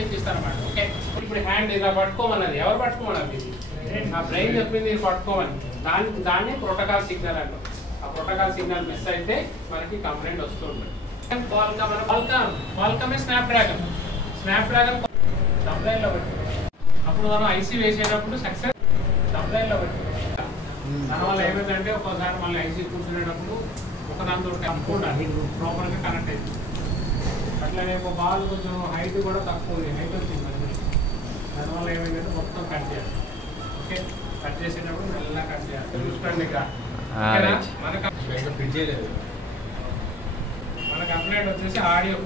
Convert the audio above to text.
నేర్పిస్తాను అన్నమాట. ఓకే, ఇప్పుడు హ్యాండ్ ఇలా పట్టుకోమన్నది, ఎవరు పట్టుకోమన్నది? ఆ బ్రెయిన్ చెప్పింది పట్టుకోమని. దాన్ని ప్రోటోకాల్ సిగ్నల్ అంటాం. ఆ ప్రోటోకాల్ సిగ్నల్ మిస్ అయితే మనకి కంప్లైంట్ వస్తుంటుంది. క్వాల్కమ్ స్నాప్డ్రాగన్ సప్లైన్లో పెట్టుకుంటాం. అప్పుడు మనం ఐసీ వేసేటప్పుడు సక్సెస్ సప్లైన్లో పెట్టుకుంటాం. దానివల్ల ఏమైందంటే ఒక్కోసారి మళ్ళీ ఐసీ కూర్చునేటప్పుడు ఒకదాంతో అనుకోండి ప్రాపర్గా కనెక్ట్ అవుతుంది. అట్లానే ఒక బాల్ కొంచెం హైట్ కూడా తక్కువ ఉంది, హైట్ వచ్చింది మధ్య. దానివల్ల ఏమైందంటే మొత్తం కట్ చేయాలి. ఓకే, కట్ చేసేటప్పుడు మెల్లగా కట్ చేయాలి. చూసుకోండి ఇక్కడ మన కంప్లైంట్ వచ్చేసి ఆడియో